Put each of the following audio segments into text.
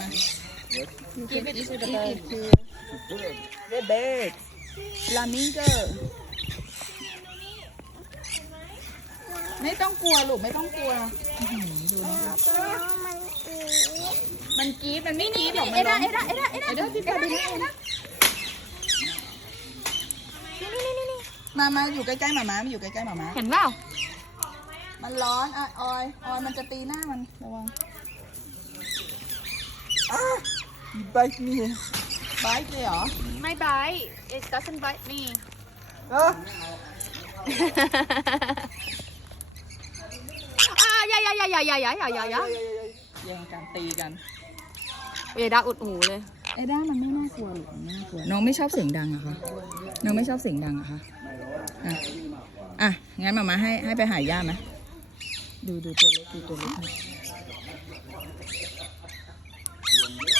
ม The bird. Flamingo. ไม่ต้องกลัวลูกไม่ต้องกลัวดันะครับมันกี๊ดมันไม่กีบหรอกมันร้องเอ็ดเอ็ดเอ็ดเอ็ดเอ็ดเอ็ดเอ็ดเอ็ดมา มาอยู่ใกล้ๆหมามามาอยู่ใกล้ๆหมามา เห็นเปล่ามันร้อนอ่ะออย ออยมันจะตีหน้ามันระวัง He bite me. Bite me, huh? My bite. It doesn't bite me. Huh? ah, yeah, yeah, yeah, yeah, yeah, yeah, yeah, yeah, yeah. ยังการตีกันเอด้าอุดหูเลยเอด้ามันไม่น่ากลัวหรอกน่ากลัวน้องไม่ชอบเสียงดังอะคะน้องไม่ชอบเสียงดังอะคะอ่ะงั้นมามาให้ให้ไปหาย่าไหมดูดูตัวเล็กดูตัวเล็ก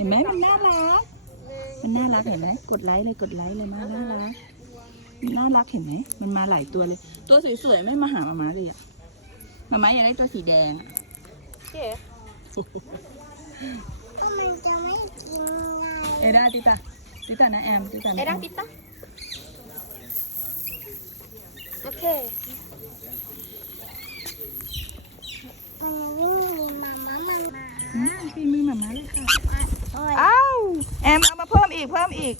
ห็นไหมมันน่ารัก มันน่ารักเห็นไหมกดไลค์เลยกดไลค์เลยมาน่ารักมัน่ารักเห็นไหมมันมาหลายตัวเลย ตัวสวยๆไม่มาหามาม้าเลยอ่ะมาม้าอยากได้ตัวสีแดงอ่ะจะเอร่าติตาติตานะแอมติตานะเอร่าติตาโอเคมันวิ่งมีมาม้ามันมาน่าีมืาม้าเลยค่ะเพิ่มอีก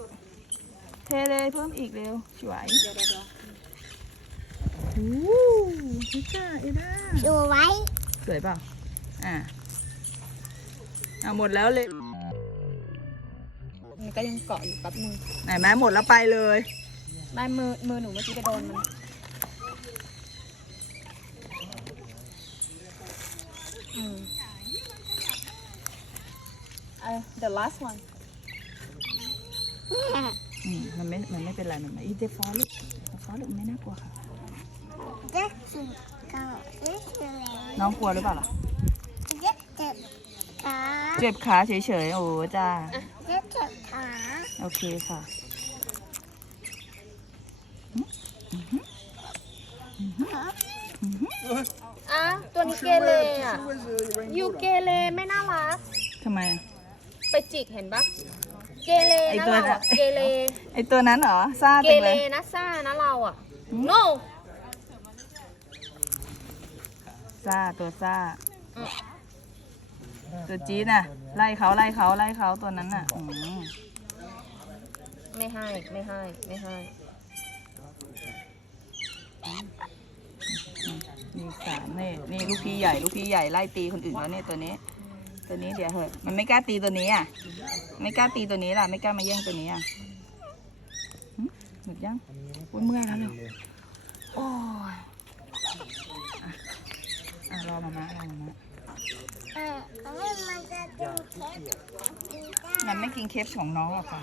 เทเลยเพิ่มอีกเร็วสวยอู้ฮิจ้าเอ็ดาดูไว้สวยเปล่าอ่าเอาหมดแล้วเลยมันก็ยังเกาะอยู่ปั๊บมือไหนแม่หมดแล้วไปเลยไมมือมือหนูเมื่อกี้กระโดนมันอืมเออ the last one มันไม่มันไม่เป็นไร มันมาอีเดฟอลิ์ฟอลิกไม่น่ากลัวค่ะน้องกลัวหรือเปล่าล่ะ เจ็บขา เจ็บขาเฉยๆ โอ้จ้า เจ็บขา โอเคค่ะอะตัวนี้เกเรอยู่เกเรไม่น่ารักทำไมไปจิกเห็นปะเกเรนะเราอะเกเรไอตัวนั้นเหรอซาเกเรนะซานะเราอะโนซาตัวซาตัวจีน่ะ ไล่เขาไล่เขาไล่เขาตัวนั้นอะไม่ให้ไม่ให้ไม่ให้นี่สามเนี่ยนี่ลูกพี่ใหญ่ลูกพี่ใหญ่ไล่ตีคนอื่นแล้วเนี่ยตัวนี้ตัวนี้เดี๋ยวเหอะ มันไม่กล้าตีตัวนี้อ่ะ ไม่กล้าตีตัวนี้ล่ะ ไม่กล้ามาแย่งตัวนี้อ่ะหยุดยังปวดเมื่อยแล้วเนาะโอ้ยรอมามารอมามาเออมันจะดูเคปมันไม่กินเคปของน้องอ่ะค่ะ